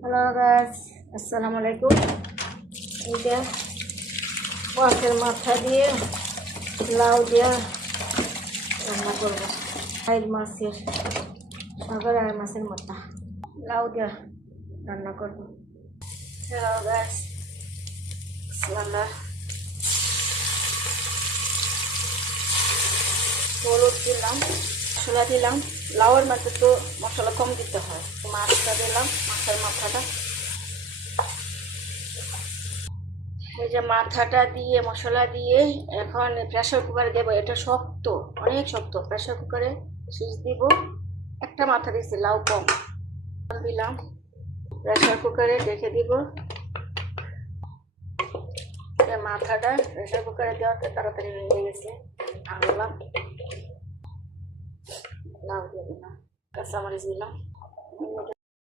Hello guys, আসসালামু আলাইকুম। এটা মাছের মাথা দিয়ে লাউ দিয়ে রান্না করব। মাছের সাগর আর মাছের মাথা লাউ দিয়ে রান্না করব। হ্যালো গাইস, বিসমিল্লাহ। হলুদ দিলাম, মশলা দিলাম। লাউয়ের মাথা তো মশলা কম দিতে হয়। মাছটা দিলাম, মাছের মাথাটা। এই যে মাথাটা দিয়ে মশলা দিয়ে এখন প্রেসার কুকারে দেবো। এটা শক্ত, অনেক শক্ত। প্রেসার কুকারে সুইচ দিব। একটা মাথা দিচ্ছি, লাউ কম দিলাম। প্রেসার কুকারে রেখে দিব। মাথাটা প্রেসার কুকারে দেওয়াতে তাড়াতাড়ি হয়ে গেছে। আনলাম, লাউ দিয়ে দিলাম, কাঁচামরিচ দিলাম।